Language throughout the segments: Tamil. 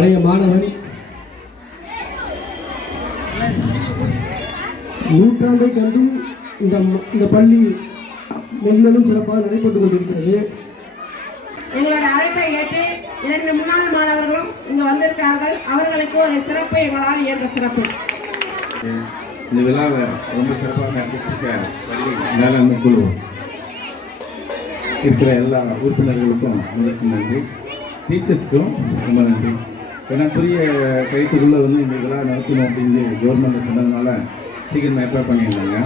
பழைய மாணவன், நூற்றாண்டை கண்டும் இந்த பள்ளி மென்மேலும் சிறப்பாக நடைபெற்றுக் கொண்டிருக்கிறது. எங்களோட அழைப்பை ஏற்று 2 முன்னாள் மாணவர்களும் இங்கு வந்திருக்கிறார்கள். அவர்களுக்கு ஒரு சிறப்பு எங்களால் ஏற்ற சிறப்பு. இந்த விழாவை ரொம்ப சிறப்பாக நடத்திருக்க மேலாண்மை குழு இருக்கிற எல்லா உறுப்பினர்களுக்கும் முதற்கு நன்றி. டீச்சர்ஸ்க்கும் ரொம்ப நன்றி. ஏன்னா புரிய கைத்துக்குள்ளே இந்த விழா நடத்தணும் அப்படின்னு கவர்மெண்ட் சொன்னதுனால சீக்கிரம் ஏற்பாடு பண்ணியிருந்தாங்க.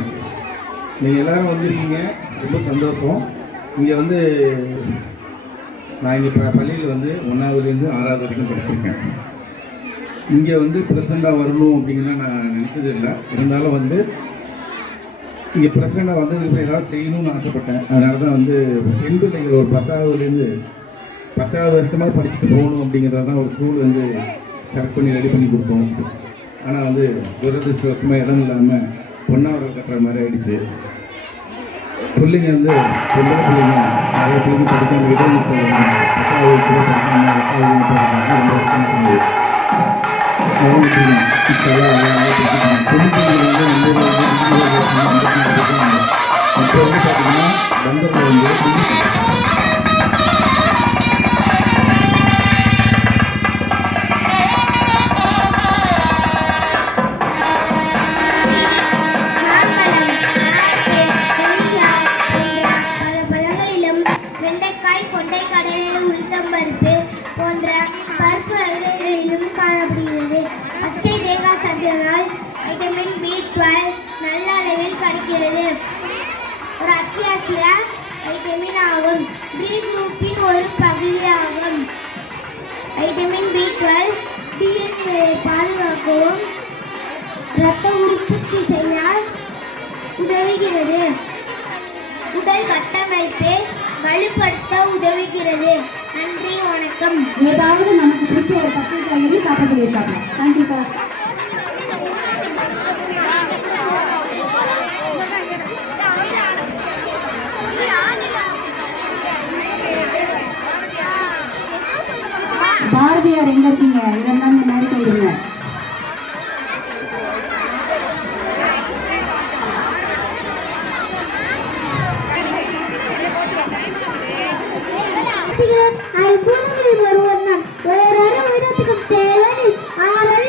நீங்கள் எல்லோரும் வந்திருக்கீங்க, ரொம்ப சந்தோஷம். இங்கே நான் இங்கே பள்ளியில் 1ஆவதுலேருந்து 6ஆவது வரைக்கும் படிச்சிருக்கேன். இங்கே ப்ரெசண்டாக வரணும் அப்படிங்கன்னா நான் நினச்சது இல்லை. இருந்தாலும் இங்கே ப்ரெசண்டாக வந்ததுக்கு ஏதாவது செய்யணும்னு ஆசைப்பட்டேன். அதனால தான் பெண் பிள்ளைகள் ஒரு 10ஆவதுலேருந்து 10ஆவது வருஷமாக படிச்சுட்டு போகணும் அப்படிங்கிறத தான் ஒரு ஸ்கூல் செலக்ட் பண்ணி ரெடி பண்ணி கொடுத்தோம். ஆனால் துரதிருஷ்டவசமாக இடம் இல்லாமல் பொன்னாவரம் கட்டுற மாதிரி ஆகிடுச்சு. பிள்ளைங்க பொம்பளை பிள்ளைங்க நிறைய பிள்ளைங்க படிக்காங்க. இடைநிலை 10ஆவது பார்த்தீங்கன்னா பந்தரில் வைட்டமின் B12 நல்ல அளவில் கிடைக்கிறது. ஒரு அத்தியாவசிய வைட்டமின் ஆகும். பி குரூப்பின் ஒரு பகுதியாகும். வைட்டமின் B12 DNA பாதுகாக்கவும் இரத்த உற்பத்தி செய்ய உதவுகிறது. உடல் கட்டமைப்பை வலுப்படுத்த உதவுகிறது. நன்றி, வணக்கம். ஏதாவது நமக்கு பிடிச்ச ஒரு பத்திரிகை காட்ட சொல்லியிருக்காங்க. Thank you sir. பாரதியார் எங்க இருக்கீங்க? இதெல்லாம் முன்னாடி போயிடுங்க.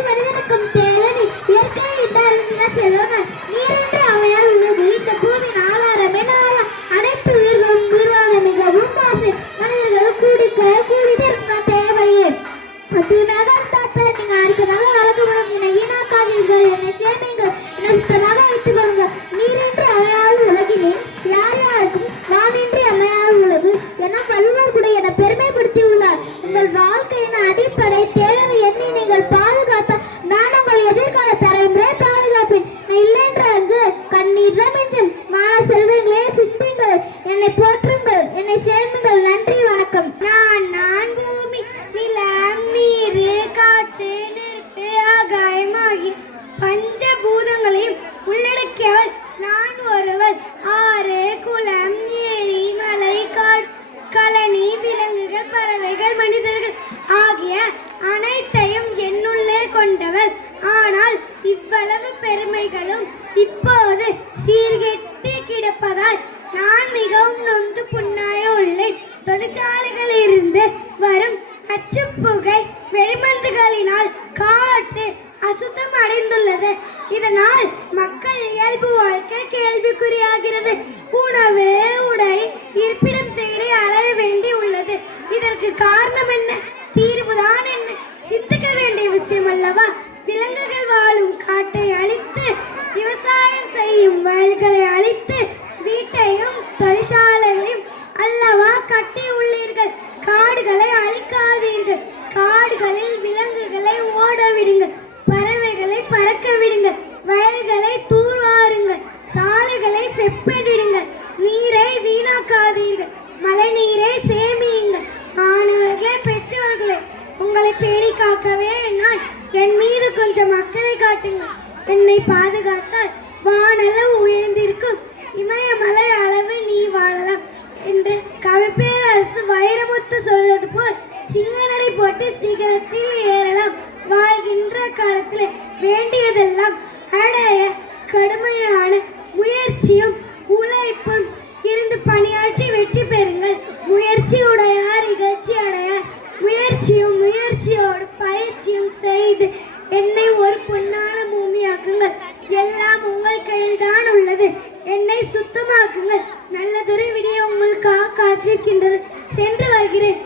மனிதனுக்கும் தேவனி இயற்கை செல்வன் நீரென்று அவையால் உள்ளது. இந்த பூமியின் ஆதாரமே நாளாம் அனைத்து உயிர்களும் உருவாக மிகவும் ஆசை. மனிதர்கள் கூடிக்க தேவையே அதிகமாக நீங்க அடுத்ததாக வளர்க்கப்படும். என்னை வீணாக்காதீர்கள், என்னை சேமிங்கள், என்னை சுத்தமாக வைத்துக் கொள்ளுங்கள். நீரின்றி அவையால் உலகினேன் யார் யாருக்கும் நான் இன்றி அமையாத உலகு என வள்ளுவர் கூட என பெருமைப்படுத்தி உள்ளார். உங்கள் வாழ்க்கையின் அடிப்படை தேவை எண்ணி நீங்கள் பாதுகாத்த நான் உங்கள் எதிர்கால தலைமுறை பாதுகாப்பேன். இல்லைன்ற அங்கு கண்ணீர் மிஞ்சும் மான செல்வங்களே சித்திங்கள், என்னை போற்றுங்கள், என்னை சேமிங்கள். நன்றி, வணக்கம். நான் பூமி நிலம் நீர் காற்று நெருப்பு ஆகாயமாகி பஞ்சபூதங்களையும் உள்ளடக்கியவள் நான் ஒருவள். ஆறு குளம் ஏரி மலை கழனி விலங்குகள் பறவைகள் மனிதர்கள் ஆகிய அனைத்தையும் என்னுள்ளே கொண்டவள். ஆனால் இவ்வளவு பெருமைகளும் இப்போது சீர்கெட்டு கிடப்பதால் நான் மிகவும் நொந்து புண்ணாய உள்ளேன். தொழிற்சாலைகளில் இருந்து வரும் அச்சுப்புகை வெளிமந்துகளினால் காற்று அசுத்தம் அடைந்துள்ளது. இதனால் மக்கள் இயல்பு வாழ்க்கை கேள்விக்குறியாகிறது. உணவு உடை இருப்பிடம் தேடி அலைய வேண்டி உள்ளது. இதற்கு காரணம் என்ன? தீர்வுதான் என்ன? சிந்திக்க வேண்டிய விஷயம் அல்லவா? விலங்குகள் வாழும் காட்டை அழித்து விவசாயம் செய்யும் வயல்களை அழித்து வீட்டையும் தொழிற்சாலைகளையும் அல்லவா கட்டி உள்ளீர்கள். காடுகளை அழிக்காதீர்கள். காடுகளில் விலங்குகளை ஓட விடுங்கள். பறவைகளை பறக்க விடுங்கள். வயல்களை தூர்வாருங்கள். சாலைகளை செப்பனிடுங்கள். நீரை வீணாக்காதீர்கள். மழை நீரை சேமியுங்கள். மாணவர்களே, பெற்றோர்களே, உங்களை பேணி காக்கவே நான் என் மீது கொஞ்சம் அக்கறை காட்டுங்கள். என்னை பாதுகாத்தால் வானளவு உயர்ந்திருக்கும் இமயமலை அளவு நீ வாழலாம் என்று கவிப்பேரரசு வைரமுத்து சொல்வது போல் சிங்கநடை போட்டு சிகரத்தில் ஏறலாம். வாழ்கின்ற காலத்தில் வேண்டியதெல்லாம் அடைய கடுமையான முயற்சியும் உழைப்பும் இருந்து பணியாற்றி வெற்றி பெறுங்கள். முயற்சி உடையார் இகழ்ச்சி அடையார். முயற்சியோடு பயிற்சியும் செய்து என்னை ஒரு பொன்னான பூமியாக்குங்கள். எல்லாம் உங்கள் கையில் தான் உள்ளது. என்னை சுத்தமாக்குங்கள். நல்லதொரு விடிய உங்களுக்காக காத்திருக்கின்றது. சென்று வருகிறேன்.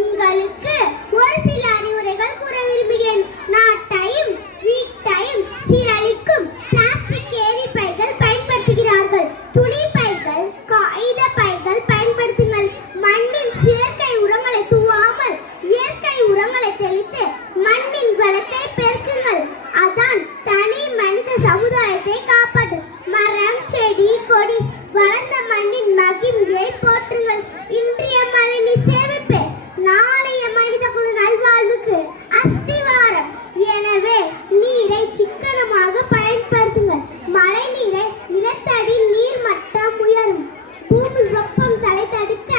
உங்களுக்கு ஒரு சில அறிவுரைகள் கூற விரும்புகிறேன். நாட்டையும் வீட்டையும் சீரழிக்கும் பிளாஸ்டிக் கேரி பைகள் பயன்படுத்துகிறார்கள். துணி பைகள், காகித பைகள் பயன்படுத்துங்கள். மண்ணின் செயற்கை உரங்களை தூவாமல் இயற்கை உரங்களை தெளித்து மண்ணின் வளத்தை பெருக்குங்கள். அதான் தனி மனித சமுதாயத்தை காப்பாற்றும். மரம், செடி, கொடி வளர்ந்த மண்ணின் மகிமையை போற்றுங்கள். இன்றைய மழை நீர் சேமிப்பே நாளைய மனித குல நல்வாழ்வுக்கு அஸ்திவாரம். எனவே நீரை சிக்கனமாக பயன்படுத்துங்கள். மழை நீரை நிலத்தடி நீர் மட்டம் உயரும். பூமி வெப்பம் தலை தடுக்க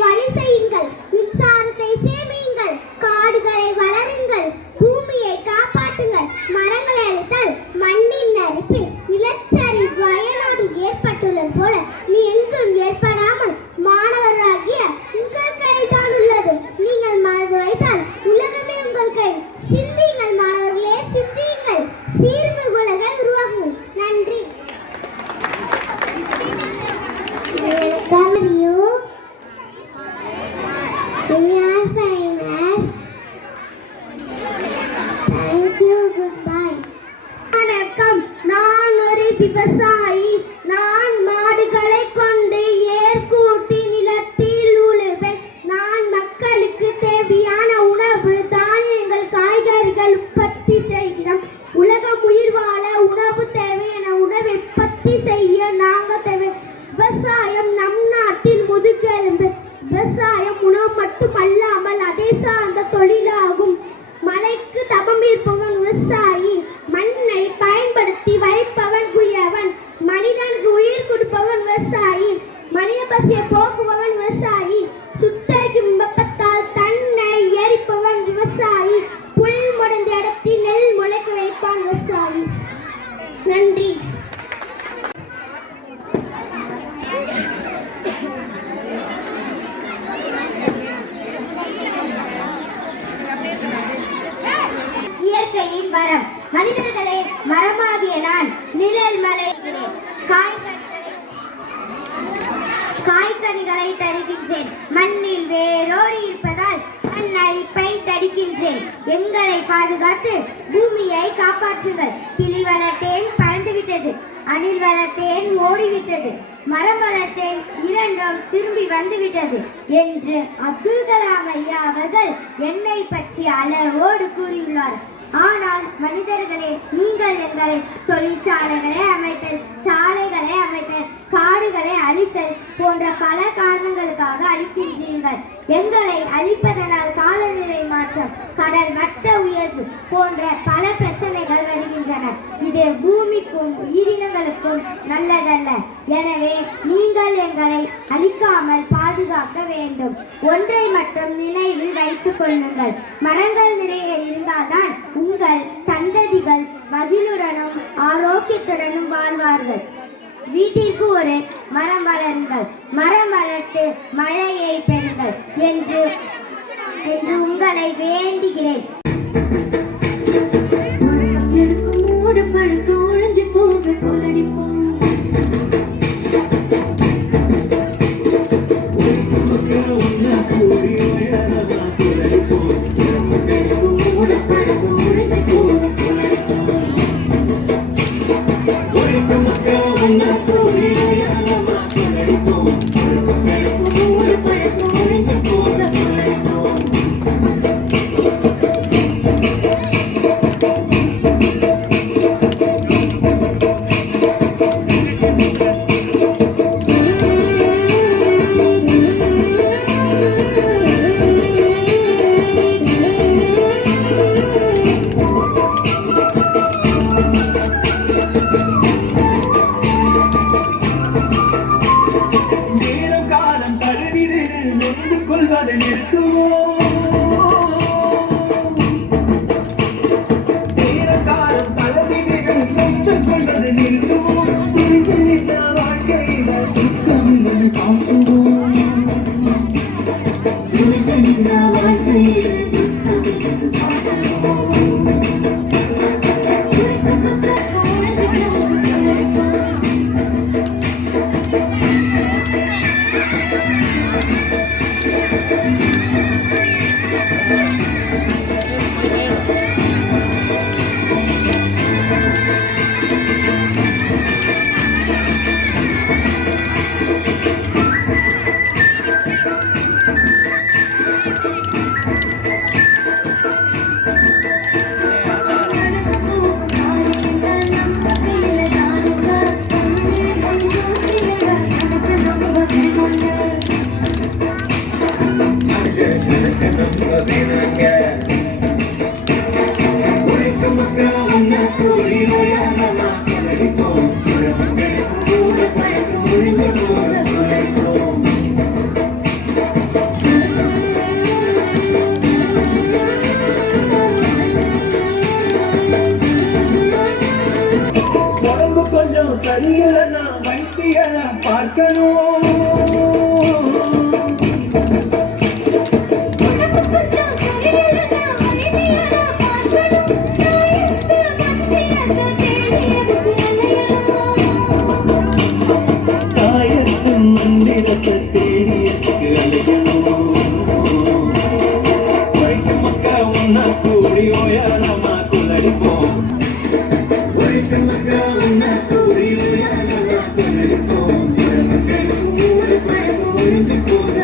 வழி செய்யுங்கள். மின்சாரத்தை சேமியுங்கள். காடுகளை வளருங்கள். பூமியை காப்பாற்றுங்கள். மரங்களை அழித்தால் மண்ணின் அரிப்பில் நிலச்சரி வயநாடு ஏற்பட்டுள்ளது போல நீ எங்கும் ஏற்படாமல் மாணவராகிய உங்கள் கைதான் உள்ளது. நீங்கள் மனது வைத்தால் உலகமே உங்கள் கை. சிந்தியுங்கள் மாணவர்களே, சிந்தியுங்கள். சீர்மிகு உலகை உருவாக்குங்கள். நன்றி. வணக்கம். நான் ஒரு விவசாயி. நான் மாடுகளை கொண்டு ஏர்கூட்டி நிலத்தில் உழுவேன். நான் மக்களுக்கு தேவையான உணவு, தானியங்கள், காய்கறிகள் உற்பத்தி செய்கிறோம். உலகம் உயிர் வாழ உணவு தேவை. என உணவை உற்பத்தி செய்ய நாங்கள் தேவை. விவசாயம் நம் நாட்டின் முதுகெலும்பு. விவசாயம் உணவு மட்டுமல்லாமல் அதை சார்ந்த தொழிலாகும். மலைக்கு தபம் இருப்பவன் விவசாயி. மண்ணை பயன்படுத்தி வைப்பவன் குயவன். மனிதனுக்கு உயிர் கொடுப்பவன் விவசாயி. மனித பசியை போக்குபவன் விவசாயி. சுத்தரிக்கும் வெப்பத்தால் தன்னை எரிப்பவன் விவசாயி. புல் முடந்த இடத்தில் நெல் முளைக்க வைப்பான் விவசாயி. நன்றி. இயற்கையின் வரம். மனிதர்களே, மரமாகிய நான் நிழல் மலை காய்கனிகளை தருகின்றேன். மண்ணில் வேரோடி இருப்பதால் மண் அரிப்பை தடுக்கின்றேன். எங்களை பாதுகாத்து பூமியை காப்பாற்றுங்கள். கிளி வளர்த்தேன், பறந்துவிட்டது. அணில் வளர்த்தேன், ஓடிவிட்டது. மரம் வளர்த்தேன், இரண்டும் திரும்பி வந்துவிட்டது என்று அப்துல் கலாம் ஐயா அவர்கள் என்னை பற்றி அளவோடு கூறியுள்ளார். ஆனால் மனிதர்களே, நீங்கள் எங்களை தொழிற்சாலைகளை அமைத்தல், சாலைகளை அமைத்தல், காடுகளை அழித்தல் போன்ற பல காரணங்களுக்காக அழிக்கின்றீர்கள். எங்களை அழிப்பதனால் காலநிலை மாற்றம், கடல் மட்ட உயர்வு போன்ற பல பிரச்சனைகள் வருகின்றன. இது பூமிக்கும் உயிரினங்களுக்கும் நல்லதல்ல. எனவே நீங்கள் எங்களை அழிக்காமல் பாதுகாக்க வேண்டும். ஒன்றை மட்டும் நினைவில் வைத்துக் கொள்ளுங்கள். மரங்கள் நிறைய இருந்தால்தான் உங்கள் சந்ததிகள் மகிழுடனும் ஆரோக்கியத்துடனும் வாழ்வார்கள். வீட்டிற்கு ஒரு மரம் வளருங்கள். மரம் வளர்த்து மழையை பெறுங்கள் என்று உங்களை வேண்டுகிறேன். சரியில்லைன்னா வைத்தியரை பார்க்கணும். தாயத்தின் மந்திரத்தை தேடியதுக்கு அழைக்கணும். வைத்து மக்கா உன்ன கூடி ஓயாரமா குலடிப்போம். வைத்து மக்கா உன்ன கூடி ஓயாரமா குலடிப்போம். ஊரு பழகு ஒழிஞ்சு போத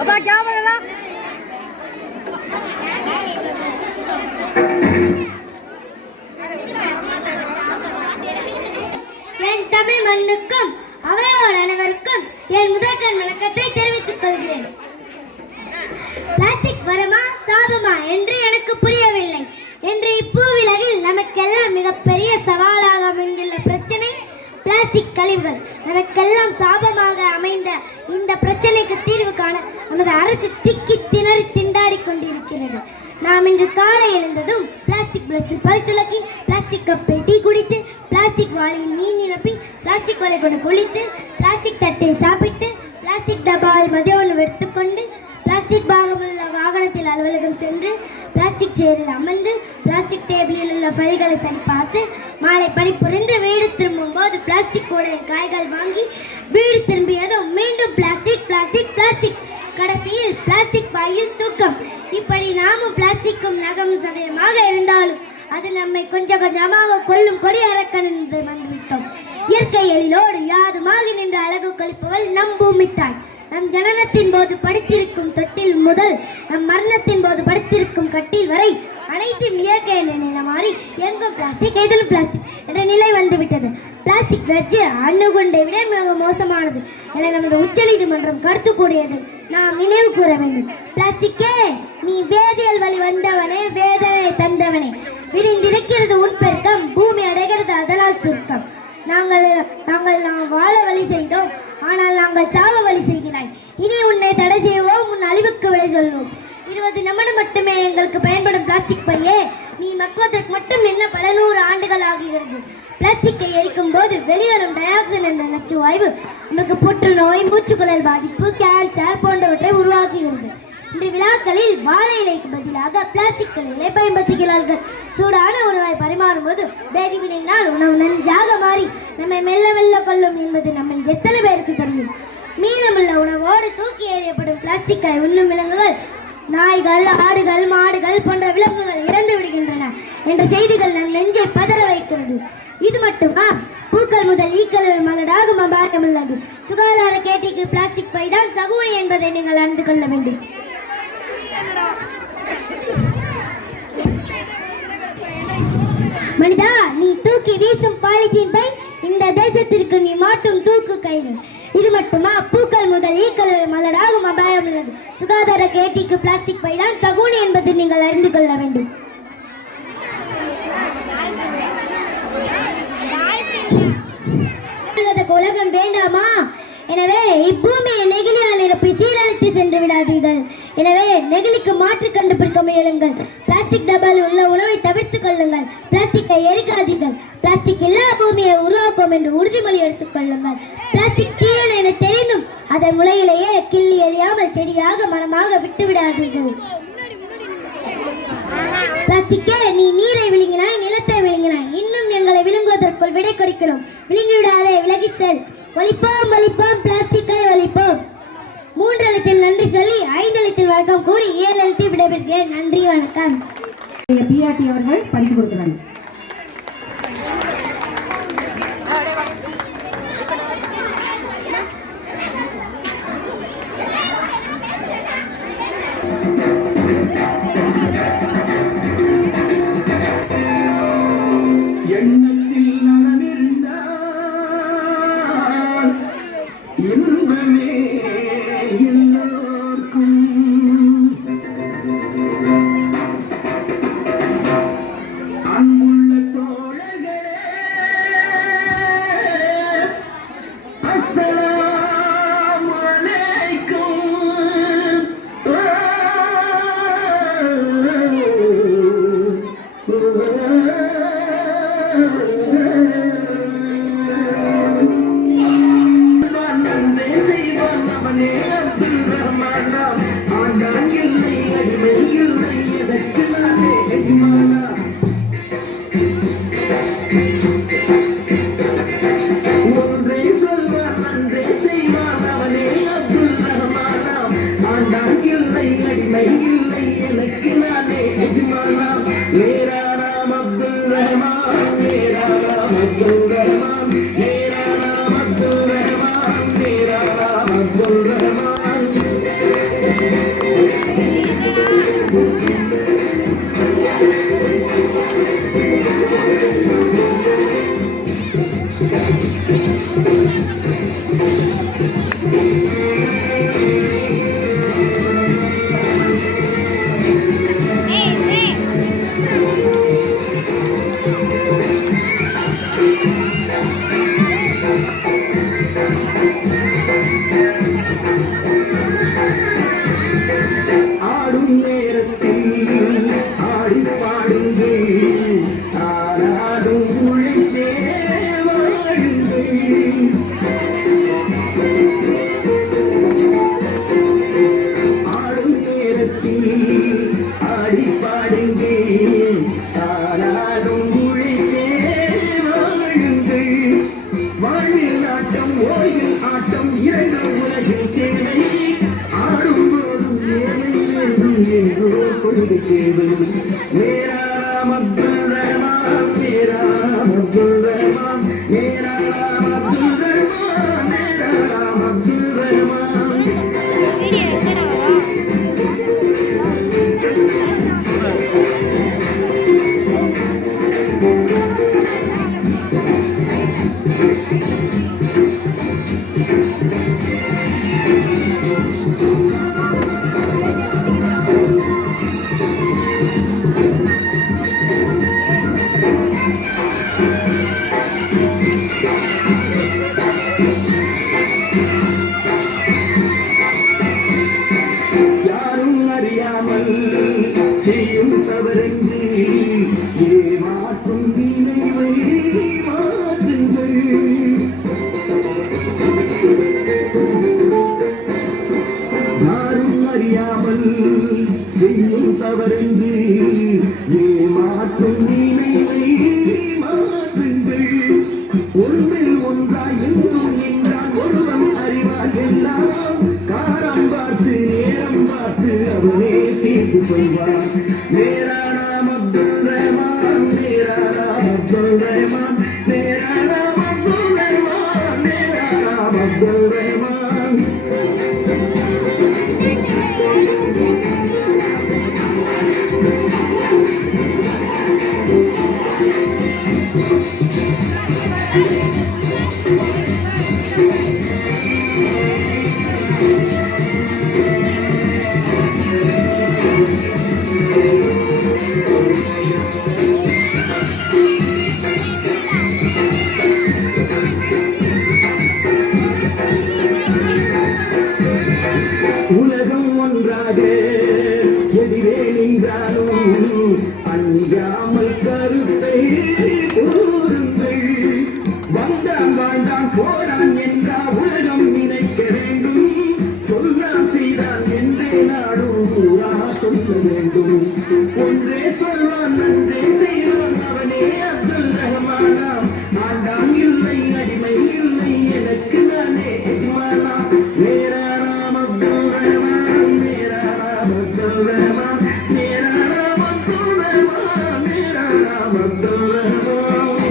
அப்பா கேமரா என் தமிழ் மண்ணுக்கும் அவையோர் அனைவருக்கும் என் முதற்கண் வணக்கத்தை தெரிவித்துக் கொள்கிறேன். பிளாஸ்டிக் வரமா சாபமா என்று எனக்கு புரியவில்லை. என்று இப்பூவிலகில் நமக்கெல்லாம் மிகப்பெரிய சவாலாக அமைந்துள்ள பிரச்சனை பிளாஸ்டிக் கழிவுகள். நமக்கெல்லாம் சாபமாக அமைந்த இந்த பிரச்சனைக்கு தீர்வு காண நமது அரசு திக்கி திணறி திண்டாடி கொண்டிருக்கிறது. நாம் இன்று காலை எழுந்ததும் பிளாஸ்டிக் பிரஷ் பல் துலக்கி, பிளாஸ்டிக் கப்பை டீ குடித்து, பிளாஸ்டிக் வாளியில் நீர் நிரப்பி, பிளாஸ்டிக் வாளை கொண்டு குளித்து, பிளாஸ்டிக் தட்டை சாப்பிட்டு, பிளாஸ்டிக் டப்பாவில் மதிய உணவு எடுத்துக்கொண்டு, பிளாஸ்டிக் பாகமுள்ள வாகனத்தில் அலுவலகம் சென்று, பிளாஸ்டிக் சேரில் அமர்ந்து, பிளாஸ்டிக் டேபிளில் உள்ள ஃபைல்களை சரி பார்த்து, மாலை பணி புரிந்து வீடு திரும்பும் போது பிளாஸ்டிக் கூடைய காய்கள் வாங்கி வீடு திரும்பியதும் மீண்டும் பிளாஸ்டிக் பிளாஸ்டிக் பிளாஸ்டிக், கடைசியில் பிளாஸ்டிக் பையில் தூக்கம். இப்படி நாமும் பிளாஸ்டிக்கும் நகமும் சதயமாக இருந்தாலும் அது நம்மை கொஞ்சம் கொஞ்சமாக கொல்லும் கொடி அரக்கன் என்று வந்துவிட்டோம். இயற்கை எழிலோடு யாதுமாகி நின்று அழகு கழிப்பவள் நம் பூமித்தாய். நம் ஜனனத்தின் போது படித்திருக்கும் தொட்டில் முதல் நம் மரணத்தின் போது படித்திருக்கும் கட்டில் வரை அனைத்தும் இயற்கை என்ற நிலை மாறி எங்கும் பிளாஸ்டிக் எதிலும் பிளாஸ்டிக் என்ற நிலை வந்துவிட்டது. பிளாஸ்டிக் வெச்சு அணுகுண்டை விட மிக மோசமானது என நமது உச்சநீதிமன்றம் கருத்து கூறியது நாம் நினைவு கூற வேண்டும். பிளாஸ்டிக்கே, நீ வேதியியல் வழி வந்தவனே, வேதனை தந்தவனே, விரிந்திருக்கிறது உன் பெருக்கம், பூமி அடைகிறது அதனால் சுருக்கம். நாம் வாழ வழி செய்தோம், ஆனால் நாங்கள் சாவ வழி செய்கிறாய். இனி உன்னை தடை செய்வோம், உன் அழிவுக்கு விலை சொல்வோம். 20 நிமிடம் மட்டுமே எங்களுக்கு பயன்படும் பிளாஸ்டிக் பையே, நீ மக்குவதற்கு மட்டும் என்ன பல 100 ஆண்டுகள் ஆகிறது. பிளாஸ்டிக்கை எரிக்கும் போது வெளிவரும் டயாக்சைடு என்ற நச்சு வாயு நமக்கு புற்றுநோய், மூச்சுக்குழல் பாதிப்பு, கேன்சர் போன்றவற்றை உருவாக்குகிறது. இன்று விழாக்களில் வாழை இலைக்கு பதிலாக பிளாஸ்டிக் இலை பயன்படுத்துகிறார்கள். சூடான உணவை பரிமாறும் போது வேதிவினையினால் உணவு நஞ்சாக மாறி நம்மை மெல்ல மெல்ல கொள்ளும் என்பது நம்ம எத்தனை பேருக்கு தெரியும்? மீதமுள்ள உணவோடு தூக்கி எறியப்படும் பிளாஸ்டிக்கை உண்ணும் விலங்குகள், நாய்கள், ஆடுகள், மாடுகள் போன்ற விலங்குகள் இறந்து விடுகின்றன என்ற செய்திகள் நம் நெஞ்சை பதற வைக்கிறது. இது மட்டுமா? பூக்கள் முதல் ஈக்கள் மலடாகும் அபாயம் உள்ளது. சுகாதார கேட்டிக்கு பிளாஸ்டிக் பைதான் சகுனி என்பதை நீங்கள் அறிந்து கொள்ள வேண்டும். மனிதா, நீ தூக்கி வீசும் பாலித்தீன் பை இந்த தேசத்திற்கு நீ மாட்டும் தூக்கு கயிறு. இது மட்டுமா? பூக்கள் முதல் ஈக்கள் மலடாகும் அபாயம் உள்ளது. சுகாதார கேட்டிக்கு பிளாஸ்டிக் பைதான் சகுனி என்பதை நீங்கள் அறிந்து கொள்ள வேண்டும். உலகம் வேண்டாமா? எனவே இப்பூமியை நெகிழியால் நிரப்பி சீரழித்து சென்று விடாதீர்கள். எனவே நெகிழிக்கு மாற்று கண்டுபிடிக்க முயலுங்கள். பிளாஸ்டிக் டப்பாவில் உள்ள உணவை தவிர்த்துக் கொள்ளுங்கள். பிளாஸ்டிக்கை எரிக்காதீர்கள். பிளாஸ்டிக் இல்லா பூமியை உருவாக்கும் என்று உறுதிமொழி எடுத்துக் கொள்ளுங்கள். பிளாஸ்டிக் தீவன என தெரிந்தும் அதன் முளையிலேயே கிள்ளி எறியாமல் செடியாக மரமாக விட்டு விடாதீர்கள். பிளாஸ்டிக்கே, நீ நீரை விழுங்கினாய், நிலத்தை விழுங்கினாய், இன்னும் எங்களை விழுங்குவதற்குள் விடை கொடுக்கிறோம். விழுங்கி விடாதே, விலகி செல். ஒழிப்போம் ஒழிப்போம், பிளாஸ்டிக்கை ஒழிப்போம். 3 எழுத்தில் நன்றி சொல்லி 5 எழுத்தில் வணக்கம் கூறி 7 எழுத்தில் விடைபெறுகிறேன். நன்றி, வணக்கம். பிஆர்டி அவர்கள் படித்து கொடுக்கிறாங்க. எண்ணத்தில் நன்றே செய்வான் அவனே அப்துல் ரஹ்மானா ஆண்டான் இல்லை அடிமை இல்லை எதற்கு நானே எஜமானா ஒன்றே சொல்வான் நன்றே செய்வான் அவனே அப்துல் ரஹ்மானா ஆண்டான் இல்லை அடிமை இல்லை எனக்கு நானே எஜமானா मेरा नाम अब्दुल रहमान मेरा नाम अब्दुल रहमान मेरा नाम अब्दुल रहमान मेरा नाम अब्दुल रहमान ஆடும் நேரத்தில் ஆடி பாடுங்கள் ஆராடும் உழைச்சே வாழுங்கள் ஆடும் நேரத்தில் ஆடி பாடுங்கள் ஆராடும் உழைச்சே வாழுங்கள் வாழ்வில் ஆட்டம் ஓய்வில் ஆட்டம் இரண்டு உலகில் சேவை ஆடும் போதும் ஏதோ கொண்டு சேவை मेरा नाम अब्दुल रहमान मेरा नाम अब्दुल रहमान मेरा नाम अब्दुल रहमान मेरा नाम अब्दुल रहमान யாரும் அறியாமல் செய்யும் தவறுக்கு ஏமாற்றும் நினைவை மாற்றுங்கள் யாரும் அறியாமல் செய்யும் தவறுக்கு ஏமாற்றும் நினைவை மாற்றுங்கள் ஒன்றில் ஒன்றாய் என்றும் நின்றால் ஒருவன் அறிவார் எல்லாம் காரம் பார்த்து நேரம் பார்த்து அவனே தீர்ப்பு சொல்வார் मेरा नाम अब्दुल रहमान मेरा नाम अब्दुल रहमान मेरा नाम अब्दुल रहमान मेरा नाम अब्दुल रहमान உலகம் ஒன்றாக எதிரே நின்றாலும் அஞ்சாமல் கருத்தை கூறுங்கள் வந்தான் வாழ்ந்தான் போடான் என்றா உலகம் நினைக்க வேண்டும் சொல்லாம் செய்தான் என்றே நாடும் கூறா சொல்ல வேண்டும் ஒன்றே சொல்வான் நன்றே செய்வான் அவனே அப்துல் ரஹ்மானாம் ஆண்டான் இல்லை அடிமை இல்லை எனக்கு நானே எஜமானா मेरा नाम अब्दुल रहमान मेरा नाम अब्दुल रहमान मेरा नाम अब्दुल रहमान मेरा नाम अब्दुल रहमान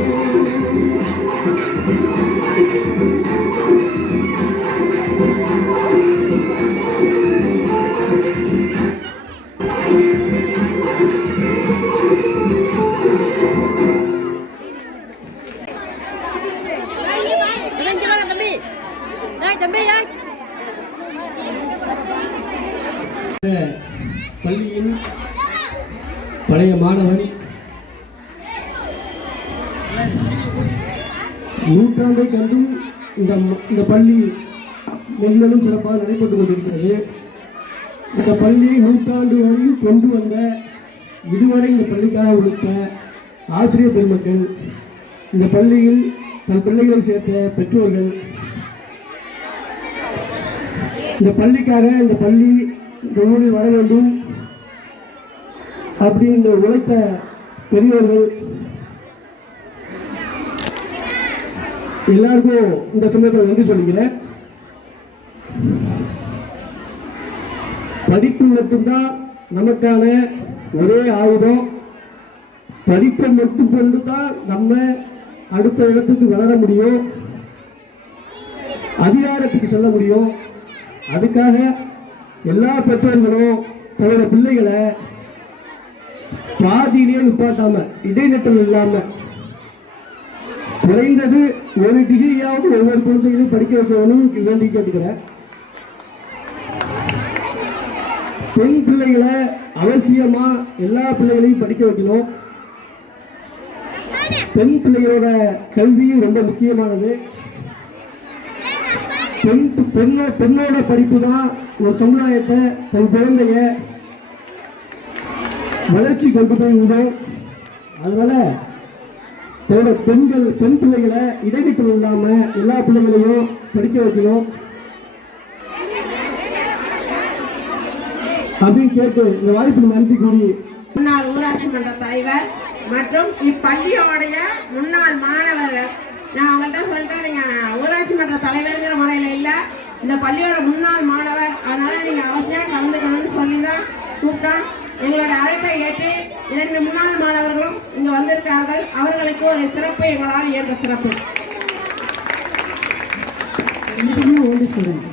பள்ளியின் பழைய மாணவன் நூற்றாண்டை கண்டும் இந்த பள்ளி மென்மேலும் சிறப்பாக நடைபெற்று கொண்டிருக்கிறது. இந்த பள்ளியை நூற்றாண்டு வரையில் கொண்டு வந்த இதுவரை இந்த பள்ளிக்காக உழைத்த ஆசிரியர் பெருமக்கள் இந்த பள்ளியில் தன் பிள்ளைகளை சேர்த்த பெற்றோர்கள், இந்த பள்ளிக்காக இந்த பள்ளி இந்த ஊரில் வர வேண்டும் அப்படின்னு உழைத்த பெரியவர்கள் எல்லாருக்கும் இந்த சமயத்தில் நன்றி சொல்லிக்கிறேன். படிப்பு மட்டும்தான் நமக்கான ஒரே ஆயுதம். படிப்பை மட்டும் கொண்டு தான் நம்ம அடுத்த இடத்துக்கு வளர முடியும், அதிகாரத்துக்கு செல்ல முடியும். அதுக்காக எல்லா பெற்றோர்களும் தன்னோட பிள்ளைகளை பாதியிலேயே நிப்பாட்டாம, இடைநிற்றல் இல்லாம குறைந்தது ஒரு டிகிரியாவது ஒவ்வொரு குழந்தைகளையும் படிக்க வைக்கணும் வேண்டி கேட்டுக்கிறேன். பெண் பிள்ளைகளை அவசியமா எல்லா பிள்ளைகளையும் படிக்க வைக்கணும். பெண் பிள்ளைகளோட கல்வியும் ரொம்ப முக்கியமானது. பெண்ணோட படிப்பு தான் ஒரு சமுதாயத்தை, தன் குழந்தைய வளர்ச்சி கொண்டு போய் விடும். அதனால தன்னோட பெண் பிள்ளைகளை இடைநிற்றல் இல்லாம எல்லா பிள்ளைகளையும் படிக்க வைக்கணும் அப்படின்னு கேட்டு இந்த வாய்ப்பு நன்றி கூறி முன்னாள் ஊராட்சி மன்ற தலைவர் மற்றும் இப்பள்ளியோடைய முன்னாள் மாணவர்கள், நான் அவங்கள்ட்ட சொல்லிட்டேன், நீங்கள் ஊராட்சி மன்ற தலைவருங்கிற முறையில் இல்லை, இந்த பள்ளியோட முன்னாள் மாணவர், அதனால் நீங்கள் அவசியம் கலந்துக்கணும்னு சொல்லி தான் கூப்பிட்டோம். எங்களோட அழைப்பை ஏற்று 2 முன்னாள் மாணவர்களும் இங்கே வந்திருக்கார்கள். அவர்களுக்கு ஒரு சிறப்பு எங்களால் இயன்ற சிறப்பு. ஓடி சொல்லுங்க.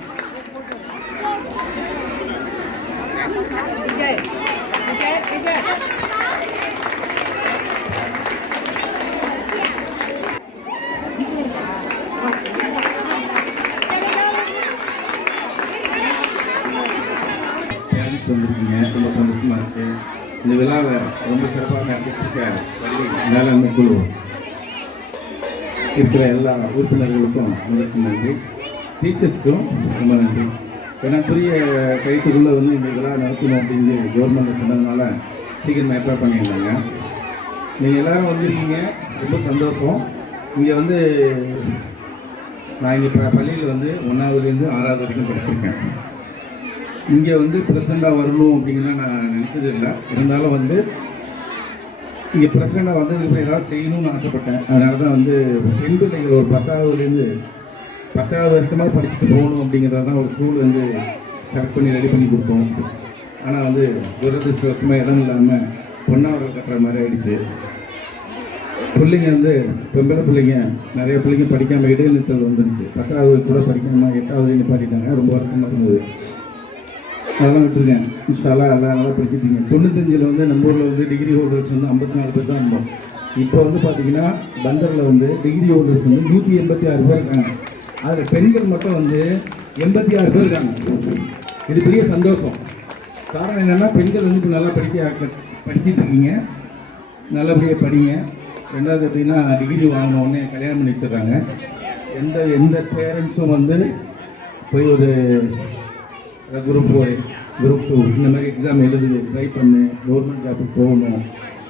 வந்திருக்கீங்க, ரொம்ப சந்தோஷமா இருக்கு. இந்த விழாவை ரொம்ப சிறப்பாக நடத்திட்டு மேலாண்மை குழு இருக்கிற எல்லா உறுப்பினர்களுக்கும் உங்களுக்கு நன்றி, டீச்சர்ஸ்க்கும் ரொம்ப நன்றி. ஏன்னா புதிய கைத்துக்குள்ளே வந்து இந்த விழா நடத்தணும் அப்படின்னு கவர்மெண்ட் சொன்னதுனால சீக்கிரம் ஏற்பாடு பண்ணியிருந்தாங்க. நீங்கள் எல்லோரும் வந்திருக்கீங்க, ரொம்ப சந்தோஷம். இங்கே வந்து நான் இங்கே பள்ளியில் வந்து 1ஆவதுலேருந்து 6ஆவது வரைக்கும் படிச்சிருக்கேன். இங்கே வந்து ப்ரெசிடெண்ட்டாக வரணும் அப்படிங்கன்னா நான் நினச்சது இல்லை. இருந்தாலும் வந்து இங்கே ப்ரெசிடெண்ட்டாக வந்ததுக்கு ஏதாவது செய்யணும்னு ஆசைப்பட்டேன். அதனால தான் வந்து பெண் பிள்ளைகள் ஒரு 10ஆவதுலேருந்து 10ஆவது வரைக்குமாக படிச்சுட்டு போகணும் அப்படிங்கிறத தான் ஒரு ஸ்கூல் வந்து செலக்ட் பண்ணி ரெடி பண்ணி கொடுத்தோம். ஆனால் வந்து துரதிருஷ்டவசமாக இடம் இல்லாமல் பொன்னாவரம் கட்டுற மாதிரி ஆயிடுச்சு. பிள்ளைங்க வந்து பெம்பளை பிள்ளைங்க நிறைய பிள்ளைங்க படிக்காமல் இடைநிறுத்தல் வந்துருச்சு. 10ஆவது கூட படிக்காமல் 8ஆவது நிப்பாட்டிட்டாங்க. ரொம்ப வருத்தமாக இருந்தது. அதெல்லாம் விட்டுருக்கேன். இன்ஷால்லாம் எல்லாம் நல்லா படிச்சுட்டீங்க. 95 வந்து நம்ம ஊரில் வந்து டிகிரி ஹோல்டர்ஸ் வந்து 54 பேர் தான் இருந்தோம். இப்போ வந்து பார்த்தீங்கன்னா பந்தரில் வந்து டிகிரி ஹோல்டர்ஸ் வந்து 186 பேர் இருக்காங்க. அதில் பெண்கள் மட்டும் வந்து 86 பேர் இருக்காங்க. இது பெரிய சந்தோஷம். காரணம் என்னென்னா பெண்கள் வந்து இப்போ நல்லா படிச்சுட்டு இருக்கீங்க, நல்லபடியாக படிங்க. ரெண்டாவது எப்படின்னா டிகிரி வாங்கின உடனே கல்யாணம் பண்ணி வச்சுடுறாங்க. எந்த பேரண்ட்ஸும் வந்து போய் ஒரு குரூப் 4 குரூப் 2 இந்த மாதிரி எக்ஸாம் எழுதி ட்ரை பண்ணு கவர்மெண்ட் ஜாப்புக்கு போகணும்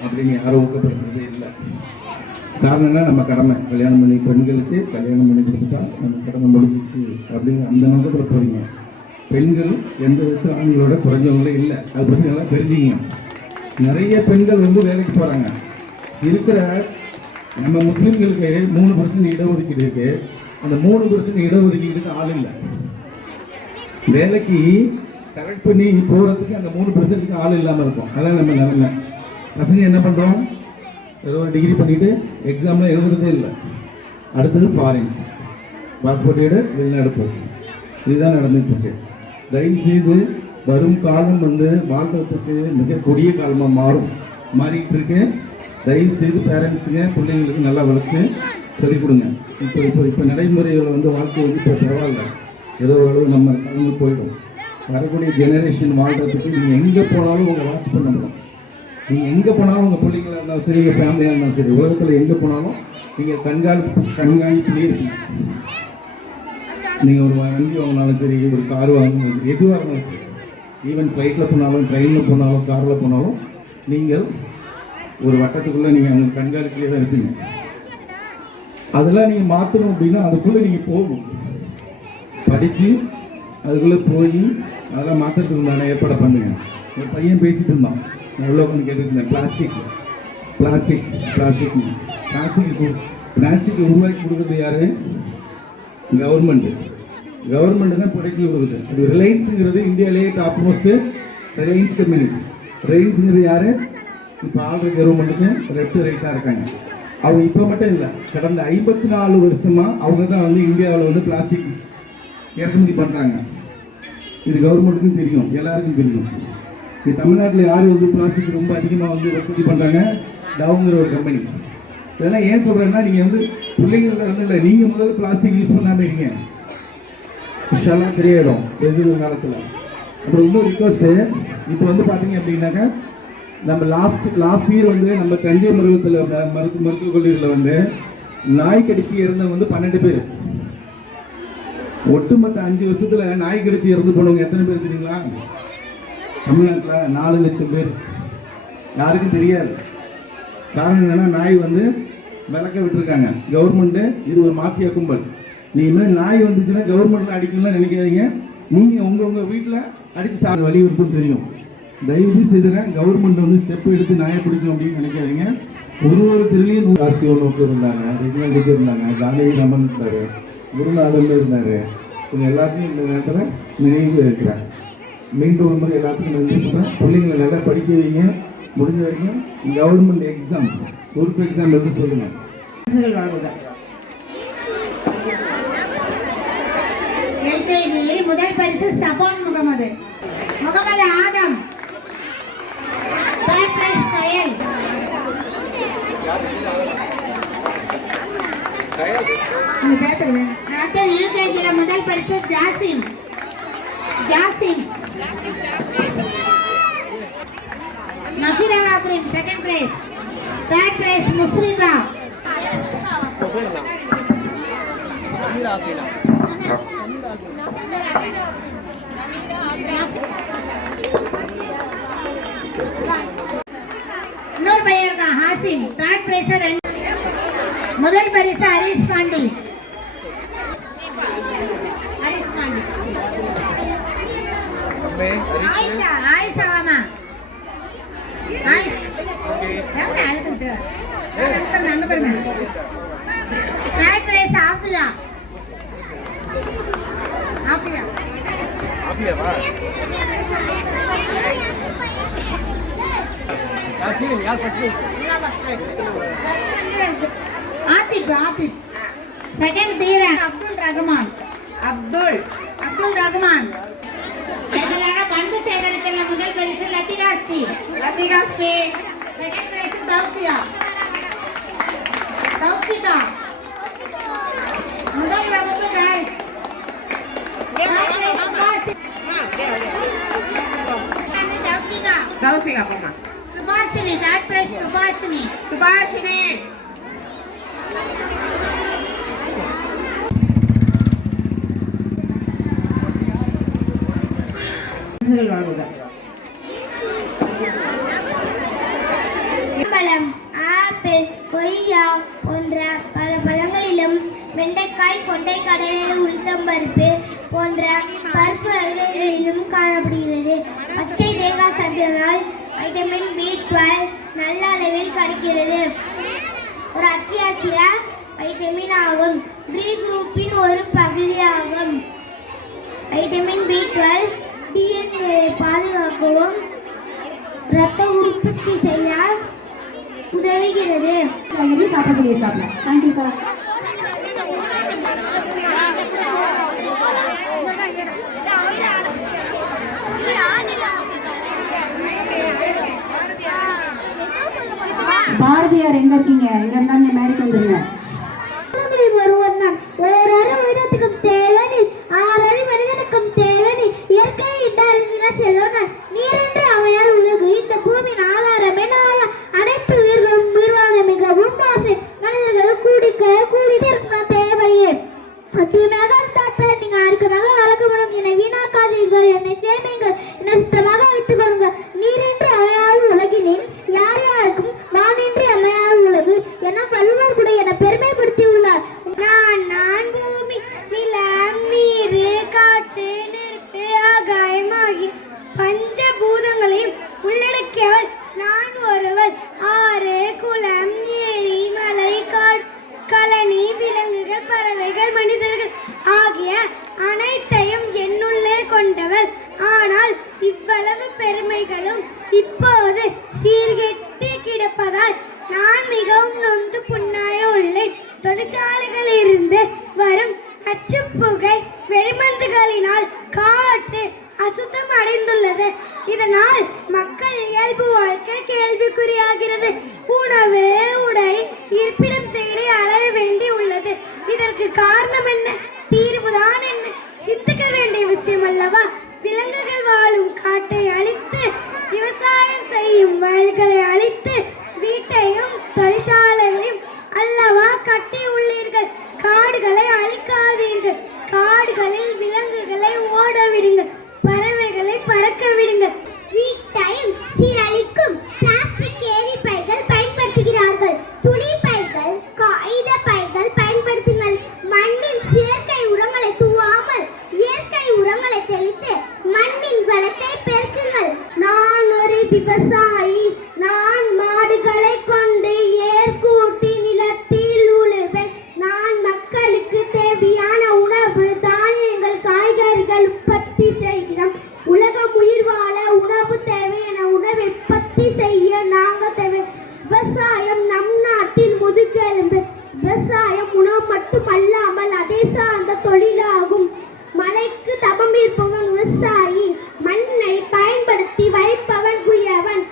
அப்படின்னு யாரும் ஊக்கப்படுத்துறதே இல்லை. காரணம்னா நம்ம கடமை, கல்யாணம் பண்ணி பெண்களுக்கு கல்யாணம் பண்ணி கொடுத்துட்டா நம்ம கடமை முடிஞ்சிச்சு அப்படின்னு அந்த நோக்கத்தில் போகிறீங்க. பெண்கள் எந்த விதத்தில் ஆண்களோட குறைஞ்சவங்களே இல்லை. அதை பற்றி நல்லா தெரிஞ்சுங்க. நிறைய பெண்கள் வந்து வேலைக்கு போகிறாங்க. இருக்கிற நம்ம முஸ்லீம்களுக்கு 3% இடஒதுக்கீடு இருக்குது. அந்த 3% இடஒதுக்கீடுக்கு ஆள் இல்லை. வேலைக்கு செலக்ட் பண்ணி போகிறதுக்கு அந்த 3%க்கு ஆள் இல்லாமல் இருக்கும். அதான் நம்ம நிலைமை. பசங்க என்ன பண்ணுறோம், ஏதோ ஒரு டிகிரி பண்ணிவிட்டு எக்ஸாமில் எழுதுறதே இல்லை. அடுத்தது ஃபாரின் பாஸ்போர்ட் எடு, வெளிநாடு போகும். இதுதான் நடந்துகிட்ருக்கு. தயவுசெய்து வரும் காலம் வந்து வாழ்றதுக்கு மிக கொடிய காலமாக மாறிக்கிட்டு இருக்கு. தயவுசெய்து பேரண்ட்ஸுங்க பிள்ளைங்களுக்கு நல்லா வளர்த்து சொல்லிக் கொடுங்க. இப்போ நடைமுறைகளை வந்து வாழ்க்கை வந்து இப்போ பரவாயில்ல, ஏதோ ஓரளவு நம்ம கலந்து போயிடும். வரக்கூடிய ஜெனரேஷன் வாழ்கிறதுக்கு நீங்கள் எங்கே போனாலும் உங்கள் வாட்ச் பண்ண முடியும். நீங்கள் எங்கே போனாலும் உங்கள் பிள்ளைங்களாக இருந்தாலும் சரி, எங்கள் ஃபேமிலியாக இருந்தாலும் சரி, உலகத்தில் எங்கே போனாலும் நீங்கள் கண்காணிச்சுட்டே இருக்கீங்க. நீங்கள் ஒரு வண்டி வாங்கினாலும் சரி, ஒரு கார் வாங்கினாலும் சரி, எதுவாக இருந்தாலும் சரி, ஈவன் ஃப்ளைட்டில் போனாலும் ட்ரெயினில் போனாலும் காரில் போனாலும் நீங்கள் ஒரு வட்டத்துக்குள்ளே நீங்கள் அவங்க கண்காணிப்பிலே தான் இருப்பீங்க. அதெல்லாம் நீங்கள் மாற்றணும் அப்படின்னா அதுக்குள்ளே நீங்கள் போகணும், படித்து அதுக்குள்ளே போய் அதெல்லாம் மாற்றத்துக்கு உண்டான ஏற்பாடை பண்ணுங்க. ஒரு பையன் பேசிகிட்டு இருந்தான், நான் எவ்வளோ கொஞ்சம் கேட்டுருந்தேன். பிளாஸ்டிக் உருவாக்கி கொடுக்குறது யார்? கவர்மெண்ட் தான் ப்ரொடக்ஷன் கொடுக்குது. அது ரிலையன்ஸுங்கிறது இந்தியாவிலேயே டாப் மோஸ்ட்டு ரிலையன்ஸ் கம்பெனி. ரிலையன்ஸுங்கிறது யார்? இப்போ ஆல்ரெடி கவர்மெண்ட்டுக்கு ரைட்டாக இருக்காங்க. அவங்க இப்போ மட்டும் இல்லை, கடந்த 54 வருஷமாக அவங்க தான் வந்து இந்தியாவில் வந்து பிளாஸ்டிக் இறக்குமதி பண்ணுறாங்க. இது கவர்மெண்ட்டுக்கும் தெரியும், எல்லாருக்கும் தெரியும். இது தமிழ்நாட்டில் யார் வந்து பிளாஸ்டிக் ரொம்ப அதிகமாக வந்து உற்பத்தி பண்ணுறாங்க? டவுங்கிற ஒரு கம்பெனி. இதெல்லாம் ஏன் சொல்கிறேன்னா, நீங்கள் வந்து பிள்ளைங்கள வந்து இல்லை, நீங்கள் முதல்ல பிளாஸ்டிக் யூஸ் பண்ணாமல் இருங்க, விஷயம்லாம் தெரியாயிடும் எதிர்கால காலத்தில். அப்புறம் இன்னொரு ரிக்வஸ்ட்டு, இப்போ வந்து பார்த்தீங்க அப்படின்னாக்கா நம்ம லாஸ்ட் இயர் வந்து நம்ம தஞ்சை மருத்துவக் கல்லூரியில் வந்து நாய் கடிச்சு இறந்தவங்க வந்து 12 பேர். ஒட்டுமொத்த 5 வருஷத்தில் நாய் கடிச்சு இறந்து போனவங்க எத்தனை பேர் தெரியுங்களா? தமிழ்நாட்டில் 4 லட்சம் பேர். யாருக்கும் தெரியாது. காரணம் என்னன்னா, நாய் வந்து விளக்க விட்டுருக்காங்க கவர்மெண்ட்டு. இது ஒரு மாஃபியா கும்பல். நீங்கள் மேலே நாய் வந்துச்சுன்னா கவர்மெண்ட்டில் அடிக்கணும்லாம் நினைக்காதீங்க. நீங்கள் உங்கள் வீட்டில் அடித்து வலியுறுத்தும் தெரியும். தயவு செய்துனா கவர்மெண்ட் வந்து ஸ்டெப் எடுத்து நாயை பிடிக்கும் அப்படின்னு நினைக்காதீங்க. ஒரு திருவிழியும் ராசியோன்னு இருந்தாங்க, ரெஜினாஜி இருந்தாங்க, காந்தி ரமன் இருந்தார், குருநாதன் இருந்தார். இவங்க எல்லாத்தையும் இந்த நேரத்தில் நினைவு இருக்கிறேன். மீண்டும் ஒரு முறை எல்லாத்துக்கும் நன்றி சொல்கிறேன். பிள்ளைங்களை நல்லா படிக்க வைங்க. முடிஞ்ச வரைக்கும் கவர்மெண்ட் எக்ஸாம், குரூப் எக்ஸாம் எடுத்து சொல்லுங்கள். முதல் பரிசு சபான் முகமது ஆதம். முதல் பரிசு Jasim. Nasira Afrin second prize. Third prize Muslima. இன்னொரு பையன் இருக்கான் ஹாசிம். Third prize. முதல் பரிசு ஹரிஷ் பாண்டி. ஆயிஷாமா. Third prize Afiya. Athif. Second Dheeran Abdul Rahman. இதனால பந்து சேகரித்துள்ள முதல் பரிசு லத்திகாஸ்ரீ. Second prize Taufiqa. முதல் வகுப்பு கைஸ். தௌஃபிகா போமா. சுபாஷினி. Third prize Subashini. பழம், ஆப்பிள், கொய்யா போன்ற பல பழங்களிலும் வெண்டைக்காய், கொண்டைக்கடலை, உளுத்தம்பருப்பு போன்ற பருப்பு வகைகளிலும் காணப்படுகிறது. பச்சை தேங்காய் சாப்பிட்டதால் வைட்டமின் B12 நல்ல அளவில் கிடைக்கிறது. ஒரு அத்தியாவசிய வைட்டமின் ஆகும். பி குரூப்பின் ஒரு பகுதியாகும். வைட்டமின் B12 DNA பாதுகாக்கவும் இரத்த உற்பத்தி செய்ய உதவுகிறது. Thank you sir. பாரதியார் எங்க இருக்கீங்க? எங்க இருந்தாலும் மேரிக்கு வந்துருங்க. ஒருவன் நான் ஓரறிவு மனிதனுக்கும் தேவனி, ஆறறிவு மனிதனுக்கும் தேவனி. இயற்கை இட்டால் செல்வன் நீரென்று அவனார் உலகு. இந்த பூமியின் ஆதாரமே நாள அனைத்து உயிர்களும் உயிர்வாழ மிகவும் ஆசை. மனிதர்கள் கூடிக்க தேவையே சத்தியமாக இருந்தால் நீங்க அறுக்கமாக வளர்க்கப்படும். என்னை வீணாக்காதீர்கள், என்னை சேமிங்கள், என்னை சுத்தமாக வைத்துக் கொள்ளுங்கள். நீரென்று அமையாத உலகினில் யார் யாருக்கும் வானின்றி அமையாத உலகு என வள்ளுவர் கூட என பெருமைப்படுத்தி உள்ளார். பறவைகள் மனிதர்கள் ஆகிய அனைத்தையும் என்னுள்ளே கொண்டவர். ஆனால் இவ்வளவு பெருமைகளும் இப்போது சீர்கெட்டு கிடப்பதால் நான் மிகவும் நொந்து புண்ணாய உள்ளேன். தொழிற்சாலைகளிலிருந்து வரும் அச்சுப்புகை வெடிமருந்துகளினால் காற்று அசுத்தம் அடைந்துள்ளது. இதனால் மக்கள் இயல்பு வாழ்க்கை கேள்விக்குறியாகிறது. உணவு, உடை, இருப்பிடம் தேடி அலைய வேண்டி உள்ளது. இதற்கு காரணம் என்ன? தீர்வுதான் என்ன? சிந்திக்க வேண்டிய விஷயம் அல்லவா? விலங்குகள் வாழும் காட்டை அழித்து, விவசாயம் செய்யும் வயல்களை அழித்து, வீட்டையும் தொழிற்சாலைகளையும் அல்லவா கட்டி உள்ளீர்கள். காடுகளை அழிக்காதீர்கள். காடுகளில் விலங்குகளை ஓட விடுங்கள். பறவைகளை பறக்க விடுங்கள். வீட்டையும் சீரழிக்கும் பிளாஸ்டிக் எரி பைகள் பயன்படுத்துகிறார்கள். துணி பைகள், காகித பைகள் பயன்படுத்துங்கள். மண்ணின் செயற்கை உரங்களை தூவாமல் இயற்கை உரங்களை தெளித்து மண்ணின் வளத்தை பெருக்குங்கள். நான் ஒரு விவசாயி. நான் மாடுகளை கொண்டு ஏர்கூட்டி நிலத்தில் உழுவேன். நான் மக்களுக்கு தேவையான உணவு, தானியங்கள், காய்கறிகள் உற்பத்தி செய்கிறோம். உலகம் உயிர் வாழ உணவு தேவை. என உணவை உற்பத்தி செய்ய நாங்கள் தேவை. விவசாயம் நம் நாட்டின் முதுகெலும்பு. விவசாயம் உணவு மட்டுமல்லாமல் அதை சார்ந்த தொழிலாகும். மலைக்கு தபம் இருப்பவன் விவசாயி. மண்ணை பயன்படுத்தி வைப்பவன் குயவன்.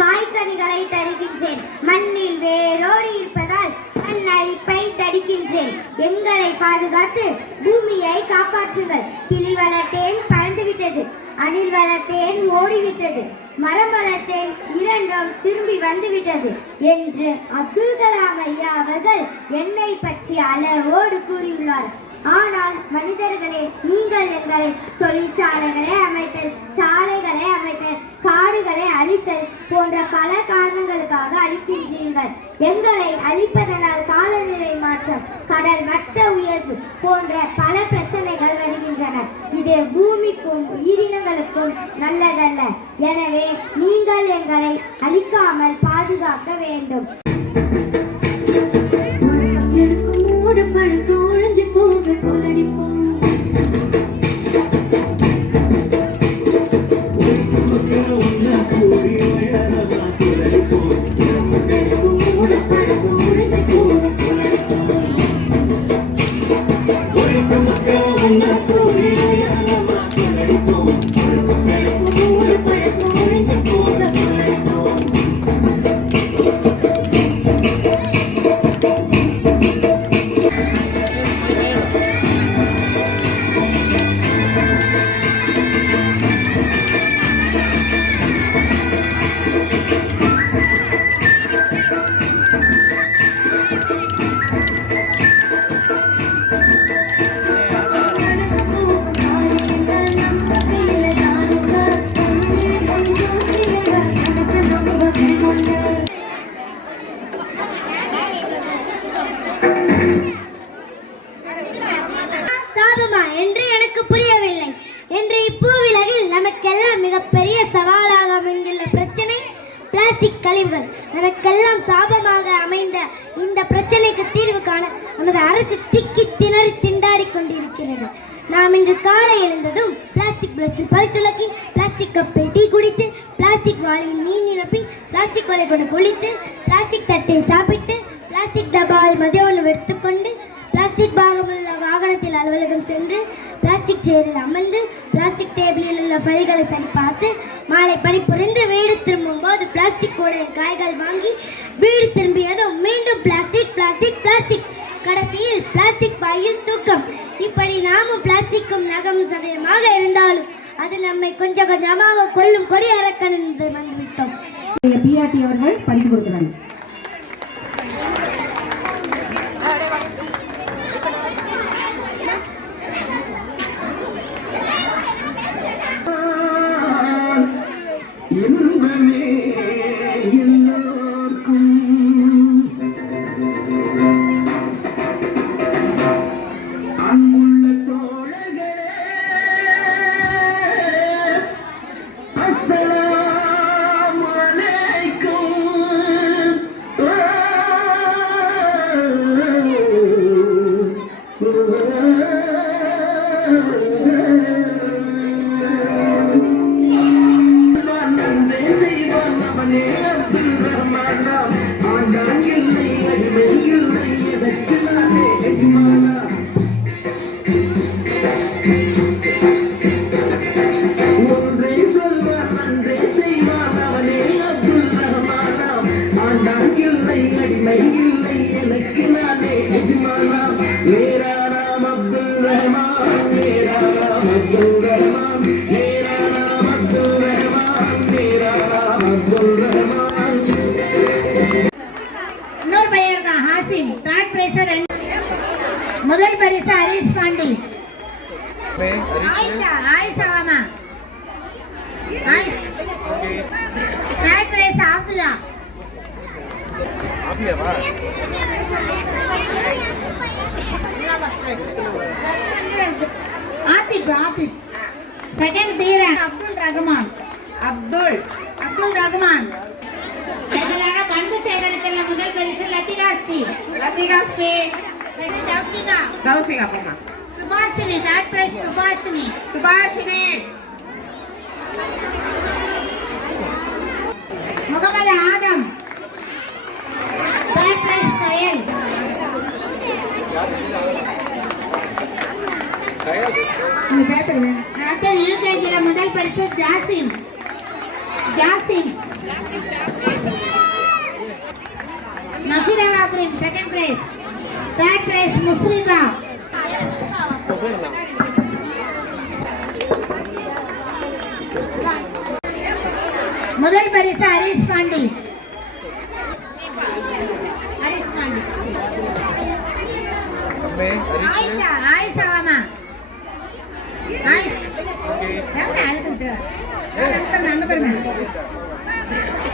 காய்கனிகளை தருகின்றேன். மண்ணில் வேரோடு இருப்பதால் மண் அரிப்பை தடுக்கின்றேன். எங்களை பாதுகாத்து பூமியை காப்பாற்றுங்கள். கிளி வளர்த்தேன், பறந்துவிட்டது. அணில் வளர்த்தேன், ஓடிவிட்டது. மரம் வளர்த்தேன், இரண்டும் திரும்பி வந்துவிட்டது என்று அப்துல் கலாம் ஐயா அவர்கள் என்னை பற்றி அளவோடு கூறியுள்ளார். ஆனால் மனிதர்களே, நீங்கள் எங்களை தொழிற்சாலைகளை அமைத்தல், சாலைகளை அமைத்தல், காடுகளை அழித்தல் போன்ற பல காரணங்களுக்காக அழிக்கின்றீர்கள். எங்களை அழிப்பதனால் காலநிலை மாற்றம், கடல் மட்ட உயர்வு போன்ற பல பிரச்சனைகள் வருகின்றன. இது பூமிக்கும் உயிரினங்களுக்கும் நல்லதல்ல. எனவே நீங்கள் எங்களை அழிக்காமல் பாதுகாக்க வேண்டும். சாபமா என்று எனக்கு புரியவில்லை. என்று இப்பூவிலகில் நமக்கெல்லாம் மிகப்பெரிய சவாலாக அமைந்துள்ள பிரச்சனை பிளாஸ்டிக் கழிவுகள். நமக்கெல்லாம் சாபமாக அமைந்த இந்த பிரச்சனைக்கு தீர்வு காண நமது அரசு திக்கி திணறி திண்டாடி கொண்டிருக்கிறது. நாம் இன்று காலை எழுந்ததும் பிளாஸ்டிக் பிரஷ் பல் துலக்கி, பிளாஸ்டிக் கப்பை டீ குடித்து, பிளாஸ்டிக் வாளியில் மீன் நிரப்பி, பிளாஸ்டிக் வலை கொண்டு குளித்து, பிளாஸ்டிக் தட்டை சாப்பிட்டு, பிளாஸ்டிக் டப்பாவை மதிய உணவு எடுத்துக்கொண்டு, பிளாஸ்டிக் பாகமுள்ள வாகனத்தில் அலுவலகம் சென்று, பிளாஸ்டிக் சேரில் அமர்ந்து, பிளாஸ்டிக் டேபிளில் உள்ள ஃபைல்களை சரி பார்த்து, மாலை பணி புரிந்து வீடு திரும்பும் போது பிளாஸ்டிக் கூடைய காய்கள் வாங்கி வீடு திரும்பியதும் மீண்டும் பிளாஸ்டிக் பிளாஸ்டிக் பிளாஸ்டிக், கடைசியில் பிளாஸ்டிக் பையில் தூக்கம். இப்படி நாமும் பிளாஸ்டிக்கும் நகமும் சதயமாக இருந்தாலும் அது நம்மை கொஞ்சம் கொஞ்சமாக கொல்லும் கொடி அரக்கன் என்று வந்துவிட்டோம். பிஆர்டி அவர்கள் படித்து கொடுக்கிறாங்க. இன்பமே எல்லோர்க்கும் அன்புள்ள தோழர்களே, அஸ்ஸலாமு அலைக்கும். எளிமை இல்லை எனக்கு நானே எஜமானா மேரா நாம் அப்துல் ரஹ்மான் மேரா நாம் அப்துல் ரஹ்மான் மேரா நாம் அப்துல் ரஹ்மான் மேரா நாம் அப்துல் ரஹ்மான். இன்னொரு பையன் இருக்கான் ஹாசிம், தேர்ட் பிரைஸ். முதல் பரிசு ஹரிஷ் பாண்டி. ஆயிஷா வாமா. Third prize Afiya. Athif. Second Dheeran Abdul Rahman. Abdul Rahman. அடுத்ததாக பந்து சேகரித்துள்ள முதல் பரிசு லத்திகா ஸ்ரீ. தௌஃபிகா போமா. Subhashini, third prize Subashini. Mohammed Adam, third prize Kayal. அடுத்த யூகேஜில முதல் பரிசு Jasim. Nasira Afrin, second prize. Third prize Muslima. முதல் பரிசு ஹரிஷ் பாண்டி. ஆயிஷா வாமா.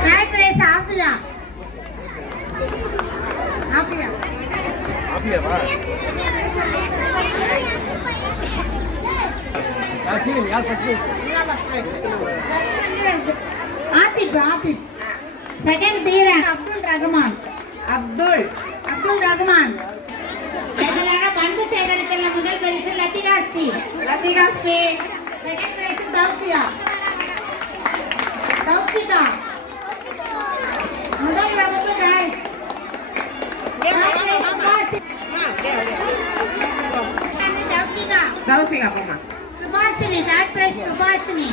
Third prize Afiya. Athif. Second Dheeran Abdul Rahman. அடுத்ததாக பந்து சேகரித்துள்ள முதல் பரிசு லத்திகா ஸ்ரீ. Second prize Taufiqa. முதல் வகுப்பு guys. தௌஃபிகா போமா. Subhashini, third prize Subhashini.